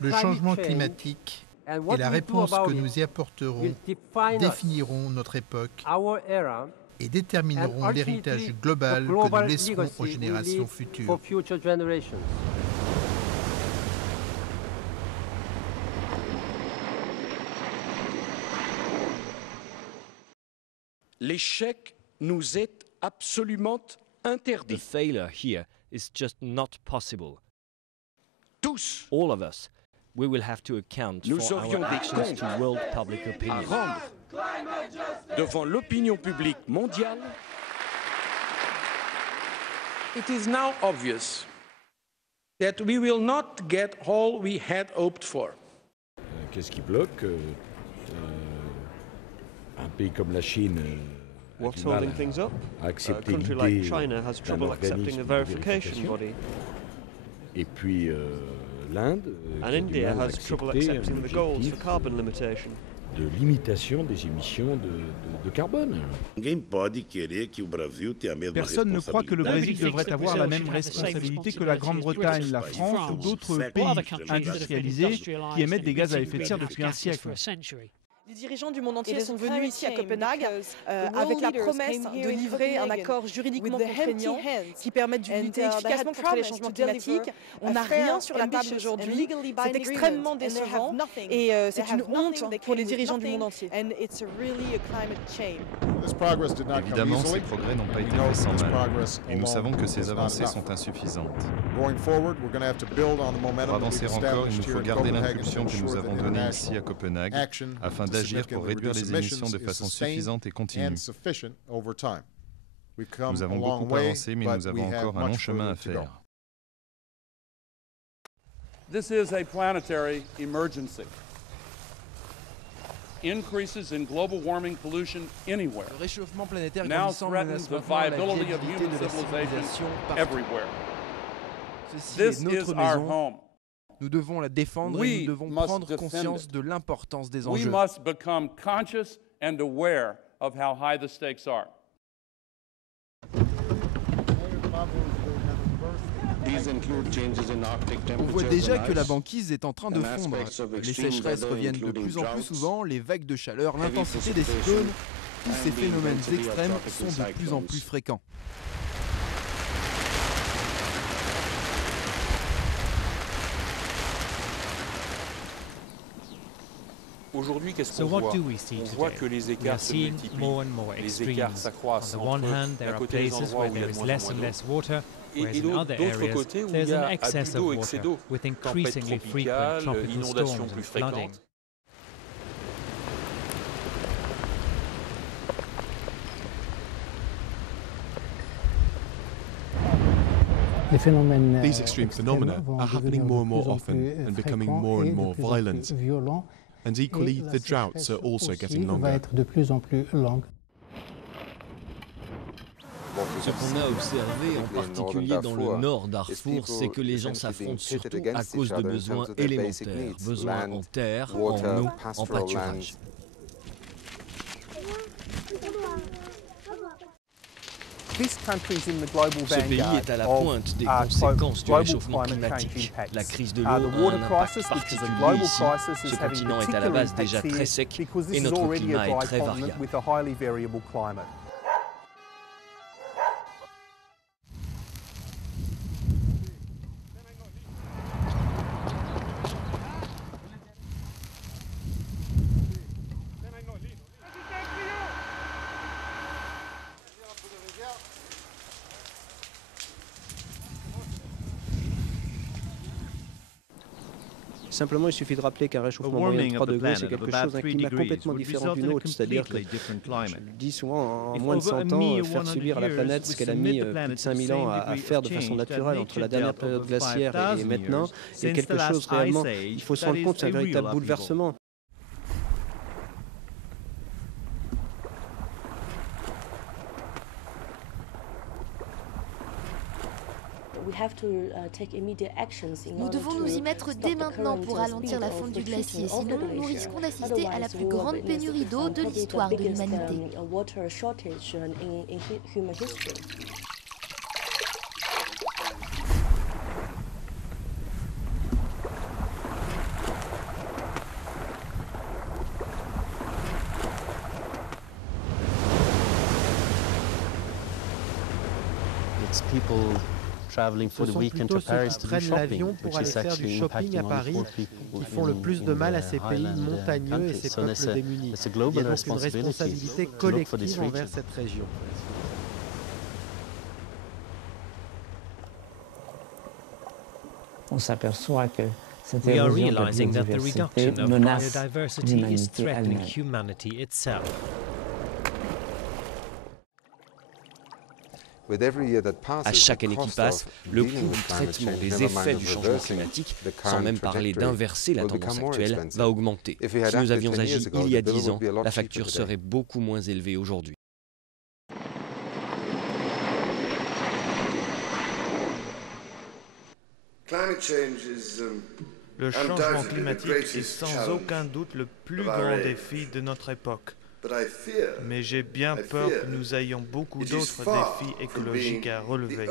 Le changement climatique et la réponse que nous y apporterons définiront notre époque et détermineront l'héritage global que nous laisserons aux générations futures. L'échec nous est absolument interdit. The failure here is just not possible. Tous, All of us, we will have to account nous for aurions our des actions comptes to world public à opinion. rendre devant l'opinion publique mondiale. It is now obvious that we will not get all we had hoped for. Qu'est-ce qui bloque un pays comme la Chine a What's du mal holding things up? à A accepter country like l'idée China has d'un trouble accepting a organisme de verification vérification. body, Et puis l'Inde and qui a du India mal à has trouble accepter un accepting the goals for objectif carbon limitation. de limitation des émissions de carbone. Personne ne croit que le Brésil devrait avoir la même responsabilité que la Grande-Bretagne, la France ou d'autres pays industrialisés qui émettent des gaz à effet de serre depuis un siècle. Les dirigeants du monde entier sont venus ici à Copenhague avec la promesse de livrer un accord juridiquement contraignant qui permette de lutter efficacement contre les changements climatiques. On n'a rien sur la table aujourd'hui. C'est extrêmement décevant et c'est une honte pour les dirigeants du monde entier. Évidemment, ces progrès n'ont pas été faits sans mal, et nous savons que ces avancées sont insuffisantes. Pour avancer encore, il nous faut garder l'impulsion que nous avons donnée ici à Copenhague, afin d'agir pour réduire les émissions de façon suffisante et continue. Nous avons beaucoup avancé, mais nous avons encore un long chemin à faire. This is a planetary emergency. Increases in global warming pollution anywhere Le réchauffement planétaire now grandissant threatens menace the vraiment la viability of viabilité human de la civilization civilisation partout. everywhere. Ceci This est notre is our maison. home. Nous devons la défendre et nous devons prendre conscience de l'importance des We enjeux. must become conscious and aware of how high the stakes are. On voit déjà que la banquise est en train de fondre. Les sécheresses reviennent de plus en plus souvent, les vagues de chaleur, l'intensité des cyclones, tous ces phénomènes extrêmes sont de plus en plus fréquents. Aujourd'hui, qu'est-ce qu'on voit? On voit que les écarts se multiplient, les écarts s'accroissent entre d'un côté les endroits où il y a de moins en moins d'eau, et d'autre côté où il y a abus d'eau, excès d'eau, tempêtes tropicales, inondations plus fréquentes. These extreme phenomena are happening more and more often and becoming more and more violent. And equally, the droughts are also getting longer. Ce qu'on a observé, en particulier dans le nord Darfour, c'est que les gens s'affrontent surtout à cause de besoins élémentaires, besoins en terre, en eau, en pâturage. Ce pays est à la pointe des conséquences du réchauffement climatique. La crise de l'eau a un impact particulier ici. Ce continent est à la base déjà très sec et notre climat est très variable. Simplement, il suffit de rappeler qu'un réchauffement moyen de 3 degrés, c'est quelque chose, un climat complètement différent du nôtre. C'est-à-dire que, je le dis souvent, en moins de 100 ans, faire subir à la planète ce qu'elle a mis plus de 5000 ans à faire de façon naturelle entre la dernière période glaciaire et maintenant, c'est quelque chose réellement, il faut se rendre compte, c'est un véritable bouleversement. Nous devons nous y mettre dès maintenant pour ralentir la fonte du glacier, sinon nous risquons d'assister à la plus grande pénurie d'eau de l'histoire de l'humanité. Ce sont plutôt ceux qui prennent l'avion pour aller faire du shopping à Paris qui font le plus de mal à ces pays montagneux et ces peuples démunis. Il y a donc une responsabilité collective envers cette région. On s'aperçoit que cette érosion de biodiversité menace l'humanité elle-même. À chaque année qui passe, le coût du traitement des effets du changement climatique, sans même parler d'inverser la tendance actuelle, va augmenter. Si nous avions agi il y a 10 ans, la facture serait beaucoup moins élevée aujourd'hui. Le changement climatique est sans aucun doute le plus grand défi de notre époque. Mais j'ai bien peur que nous ayons beaucoup d'autres défis écologiques à relever.